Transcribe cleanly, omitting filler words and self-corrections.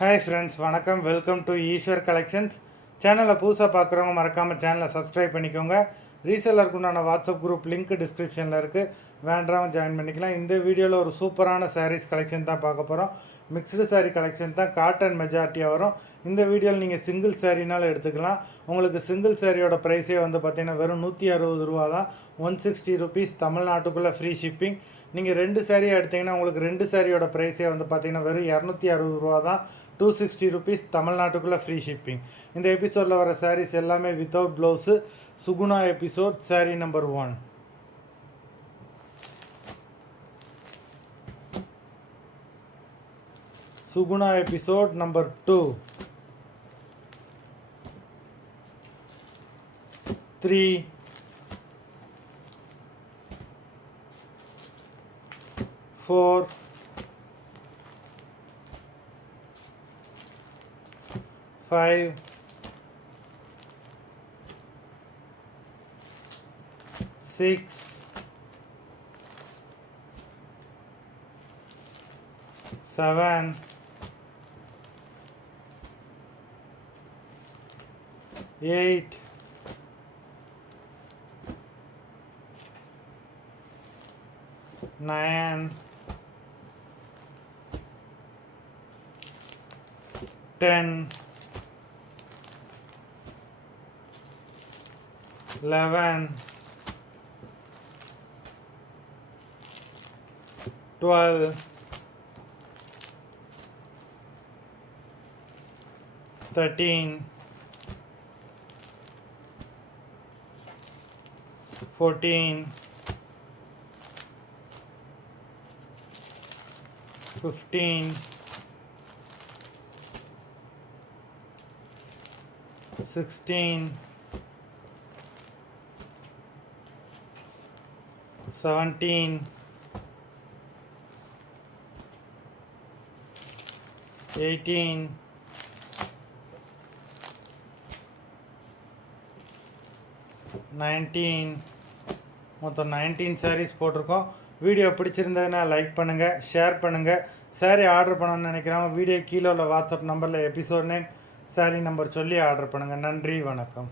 Hi friends, வணக்கம். Welcome to Eswar collections. சேனலை புதுசாக பார்க்குறவங்க மறக்காமல் சேனலை சப்ஸ்கிரைப் பண்ணிக்கோங்க. ரீசெல்லருக்கு உண்டான வாட்ஸ்அப் குரூப் லிங்க் டிஸ்கிரிப்ஷனில் இருக்குது, வேண்டாமல் ஜாயின் பண்ணிக்கலாம். இந்த வீடியோவில் ஒரு சூப்பரான சாரீஸ் கலெக்ஷன் தான் பார்க்க போகிறோம். மிக்ஸ்டு சாரீ கலெக்ஷன் தான், காட்டன் மெஜாரிட்டியாக வரும். இந்த வீடியோவில் நீங்கள் சிங்கிள் சாரீனாலும் எடுத்துக்கலாம். உங்களுக்கு சிங்கிள் சாரியோட ப்ரைஸே வந்து பார்த்திங்கன்னா வெறும் 160 ரூபா தான். 160 ருபீஸ், தமிழ்நாட்டுக்குள்ளே ஃப்ரீ ஷிப்பிங். நீங்கள் 2 சாரியாக எடுத்திங்கன்னா உங்களுக்கு 2 சாரியோட ப்ரைஸே வந்து பார்த்திங்கன்னா வெறும் 260 ரூபா தான். 260 ருபீஸ், தமிழ்நாட்டுக்குள்ளே ஃப்ரீ ஷிப்பிங். இந்த எபிசோடில் வர சாரீஸ் எல்லாமே வித்தவுட் ப்ளவுஸு. சுகுணா எபிசோட் சாரீ நம்பர் 1. சுகுணா எபிசோட் நம்பர் 2, 3, 4, 5, 6, 7, 8, 9, 10, 11, 12, 13, 14, 15, 16, 17, 18, 19, மொத்தம் 19 சாரீஸ் போட்டிருக்கோம். வீடியோ பிடிச்சிருந்ததுன்னா லைக் பண்ணுங்கள், ஷேர் பண்ணுங்கள். சாரீ ஆர்டர் பண்ணணும்னு நினைக்கிறவங்க வீடியோ கீழே உள்ள வாட்ஸ்அப் நம்பரில் எபிசோட் நேம், சாரீ நம்பர் சொல்லி ஆர்டர் பண்ணுங்கள். நன்றி, வணக்கம்.